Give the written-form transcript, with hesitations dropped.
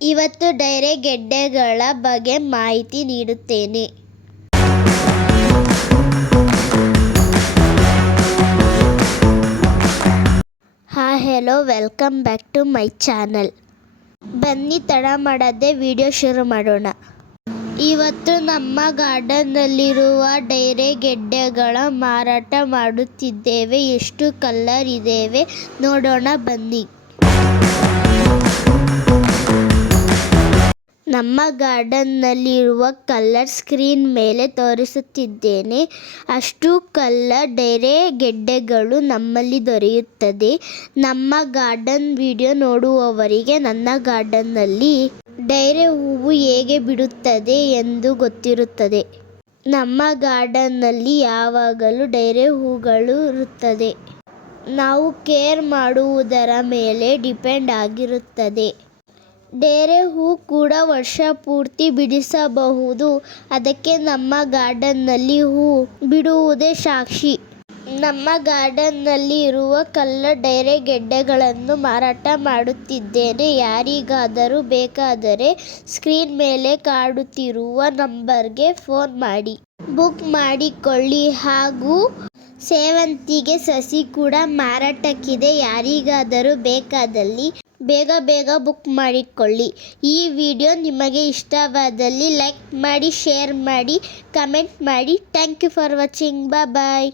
ಇವತ್ತು ಡೈರೆ ಗೆಡ್ಡೆಗಳ ಬಗ್ಗೆ ಮಾಹಿತಿ ನೀಡುತ್ತೇನೆ. Hello, welcome back to my channel. ಬನ್ನಿ ತಡ ಮಾಡದೆ ವಿಡಿಯೋ ಶುರು ಮಾಡೋಣ. ಇವತ್ತು ನಮ್ಮ ಗಾರ್ಡನ್ನಲ್ಲಿರುವ ಡೈರೆ ಗೆಡ್ಡೆಗಳ ಮಾರಾಟ ಮಾಡುತ್ತಿದ್ದೇವೆ. ಎಷ್ಟು ಕಲರ್ ಇದ್ದೇವೆ ನೋಡೋಣ ಬನ್ನಿ. ನಮ್ಮ ಗಾರ್ಡನ್ನಲ್ಲಿರುವ ಕಲರ್ ಸ್ಕ್ರೀನ್ ಮೇಲೆ ತೋರಿಸುತ್ತಿದ್ದೇನೆ. ಅಷ್ಟು ಕಲರ್ ಡೈರೆ ಗೆಡ್ಡೆಗಳು ನಮ್ಮಲ್ಲಿ ದೊರೆಯುತ್ತದೆ. ನಮ್ಮ ಗಾರ್ಡನ್ ವಿಡಿಯೋ ನೋಡುವವರಿಗೆ ನನ್ನ ಗಾರ್ಡನ್ನಲ್ಲಿ ಡೈರೆ ಹೂವು ಹೇಗೆ ಬಿಡುತ್ತದೆ ಎಂದು ಗೊತ್ತಿರುತ್ತದೆ. ನಮ್ಮ ಗಾರ್ಡನ್ನಲ್ಲಿ ಯಾವಾಗಲೂ ಡೈರೆ ಹೂಗಳು ಇರುತ್ತದೆ. ನಾವು ಕೇರ್ ಮಾಡುವುದರ ಮೇಲೆ ಡಿಪೆಂಡ್ ಆಗಿರುತ್ತದೆ. ಡೈರೆ ಹೂ ಕೂಡ ವರ್ಷ ಪೂರ್ತಿ ಬಿಡಿಸಬಹುದು. ಅದಕ್ಕೆ ನಮ್ಮ ಗಾರ್ಡನ್ನಲ್ಲಿ ಹೂ ಬಿಡುವುದೇ ಸಾಕ್ಷಿ. ನಮ್ಮ ಗಾರ್ಡನ್ನಲ್ಲಿ ಇರುವ ಕಲರ್ ಡೈರೆ ಗೆಡ್ಡೆಗಳನ್ನು ಮಾರಾಟ ಮಾಡುತ್ತಿದ್ದೇನೆ. ಯಾರಿಗಾದರೂ ಬೇಕಾದರೆ ಸ್ಕ್ರೀನ್ ಮೇಲೆ ಕಾಣುತ್ತಿರುವ ನಂಬರ್ಗೆ ಫೋನ್ ಮಾಡಿ ಬುಕ್ ಮಾಡಿಕೊಳ್ಳಿ. ಹಾಗೂ ಸೇವಂತಿಗೆ ಸಸಿ ಕೂಡ ಮಾರಾಟಕ್ಕಿದೆ. ಯಾರಿಗಾದರೂ ಬೇಕಾದಲ್ಲಿ ಬೇಗ ಬುಕ್ ಮಾಡಿಕೊಳ್ಳಿ. ಈ ವಿಡಿಯೋ ನಿಮಗೆ ಇಷ್ಟವಾದಲ್ಲಿ ಲೈಕ್ ಮಾಡಿ, ಶೇರ್ ಮಾಡಿ, ಕಮೆಂಟ್ ಮಾಡಿ. Thank you for watching. Bye.